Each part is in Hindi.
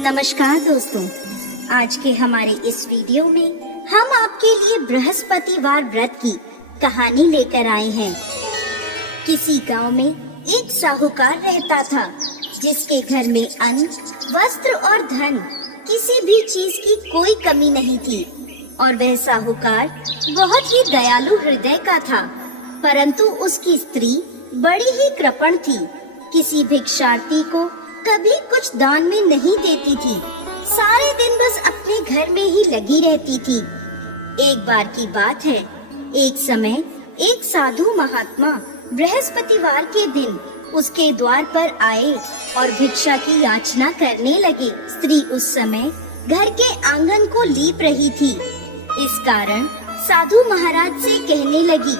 नमस्कार दोस्तों, आज के हमारे इस वीडियो में हम आपके लिए बृहस्पतिवार व्रत की कहानी लेकर आए हैं। किसी गांव में एक साहूकार रहता था जिसके घर में अन्न, वस्त्र और धन किसी भी चीज की कोई कमी नहीं थी और वह साहूकार बहुत ही दयालु हृदय का था। परंतु उसकी स्त्री बड़ी ही कृपण थी, किसी भिक्षार्थी को कभी कुछ दान में नहीं देती थी, सारे दिन बस अपने घर में ही लगी रहती थी। एक बार की बात है, एक समय एक साधु महात्मा बृहस्पतिवार के दिन उसके द्वार पर आए और भिक्षा की याचना करने लगे। स्त्री उस समय घर के आंगन को लीप रही थी। इस कारण साधु महाराज से कहने लगी,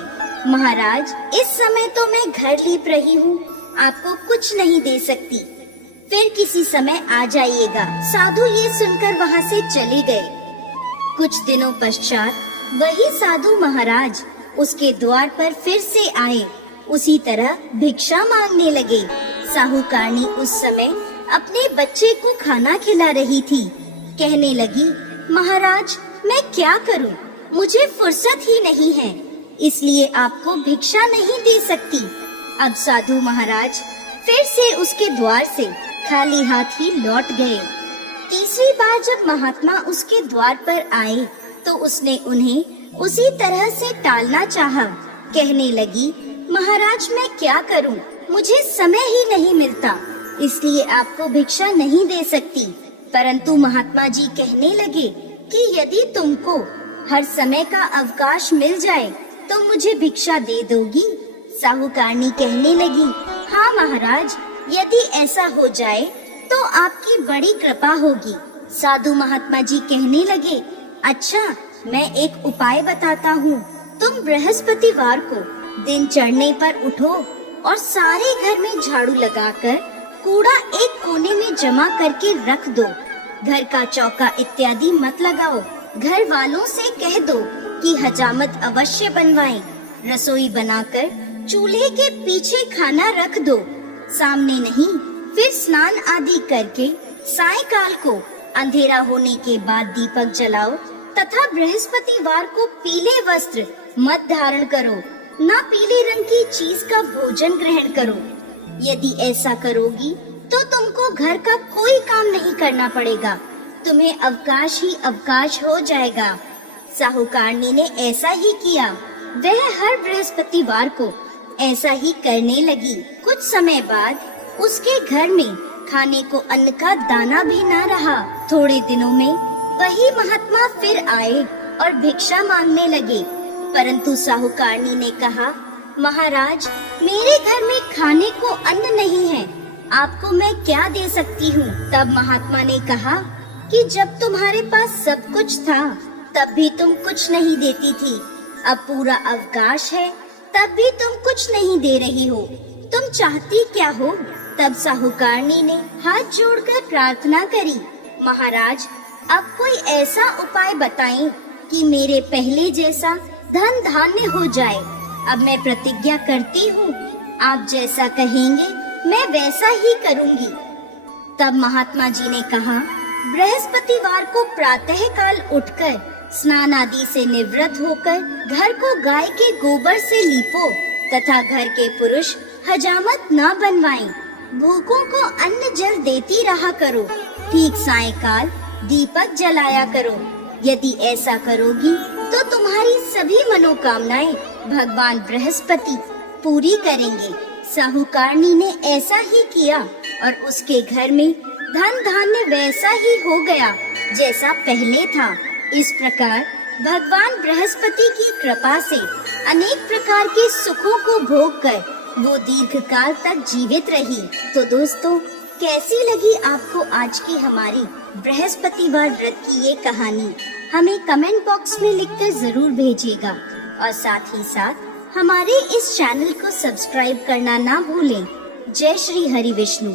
महाराज, इस समय तो मैं घर लीप रही हूँ, आपको कुछ नहीं दे सकती, फिर किसी समय आ जाइएगा। साधु ये सुनकर वहाँ से चले गए। कुछ दिनों पश्चात वही साधु महाराज उसके द्वार पर फिर से आए, उसी तरह भिक्षा मांगने लगे। साहूकारनी उस समय अपने बच्चे को खाना खिला रही थी। कहने लगी, महाराज, मैं क्या करूं? मुझे फुर्सत ही नहीं है, इसलिए आपको भिक्षा नहीं दे सकती। अब साधु महाराज फिर से उसके द्वार से खाली हाथ ही लौट गए। तीसरी बार जब महात्मा उसके द्वार पर आए तो उसने उन्हें उसी तरह से टालना चाहा। कहने लगी, महाराज, मैं क्या करूं? मुझे समय ही नहीं मिलता, इसलिए आपको भिक्षा नहीं दे सकती। परंतु महात्मा जी कहने लगे कि यदि तुमको हर समय का अवकाश मिल जाए तो मुझे भिक्षा दे दोगी? साहूकारनी कहने लगी, हाँ महाराज, यदि ऐसा हो जाए तो आपकी बड़ी कृपा होगी। साधु महात्मा जी कहने लगे, अच्छा, मैं एक उपाय बताता हूँ। तुम बृहस्पतिवार को दिन चढ़ने पर उठो और सारे घर में झाड़ू लगाकर कूड़ा एक कोने में जमा करके रख दो। घर का चौका इत्यादि मत लगाओ। घर वालों से कह दो कि हजामत अवश्य बनवाएं। रसोई बनाकर चूल्हे के पीछे खाना रख दो, सामने नहीं। फिर स्नान आदि करके सायंकाल को अंधेरा होने के बाद दीपक जलाओ तथा बृहस्पतिवार को पीले वस्त्र मत धारण करो, ना पीले रंग की चीज का भोजन ग्रहण करो। यदि ऐसा करोगी तो तुमको घर का कोई काम नहीं करना पड़ेगा, तुम्हें अवकाश ही अवकाश हो जाएगा। साहूकारनी ने ऐसा ही किया। वह हर बृहस्पतिवार को ऐसा ही करने लगी। कुछ समय बाद उसके घर में खाने को अन्न का दाना भी न रहा। थोड़े दिनों में वही महात्मा फिर आए और भिक्षा मांगने लगे। परंतु साहूकारनी ने कहा, महाराज, मेरे घर में खाने को अन्न नहीं है, आपको मैं क्या दे सकती हूँ? तब महात्मा ने कहा कि जब तुम्हारे पास सब कुछ था तब भी तुम कुछ नहीं देती थी, अब पूरा अवकाश है तब भी तुम कुछ नहीं दे रही हो, तुम चाहती क्या हो? तब साहूकारनी ने हाथ जोड़कर प्रार्थना करी, महाराज, अब कोई ऐसा उपाय बताएं कि मेरे पहले जैसा धन धान्य हो जाए। अब मैं प्रतिज्ञा करती हूँ, आप जैसा कहेंगे मैं वैसा ही करूँगी। तब महात्मा जी ने कहा, बृहस्पतिवार को प्रातः काल उठकर स्नान आदि से निवृत्त होकर घर को गाय के गोबर से लीपो तथा घर के पुरुष हजामत न बनवाएं। भूखों को अन्न जल देती रहा करो। ठीक सायंकाल दीपक जलाया करो। यदि ऐसा करोगी तो तुम्हारी सभी मनोकामनाएं भगवान बृहस्पति पूरी करेंगे। साहूकारनी ने ऐसा ही किया और उसके घर में धन धान्य वैसा ही हो गया जैसा पहले था। इस प्रकार भगवान बृहस्पति की कृपा से अनेक प्रकार के सुखों को भोग कर वो दीर्घ काल तक जीवित रही। तो दोस्तों, कैसी लगी आपको आज की हमारी बृहस्पतिवार व्रत की ये कहानी? हमें कमेंट बॉक्स में लिखकर जरूर भेजिएगा और साथ ही साथ हमारे इस चैनल को सब्सक्राइब करना ना भूलें। जय श्री हरि विष्णु।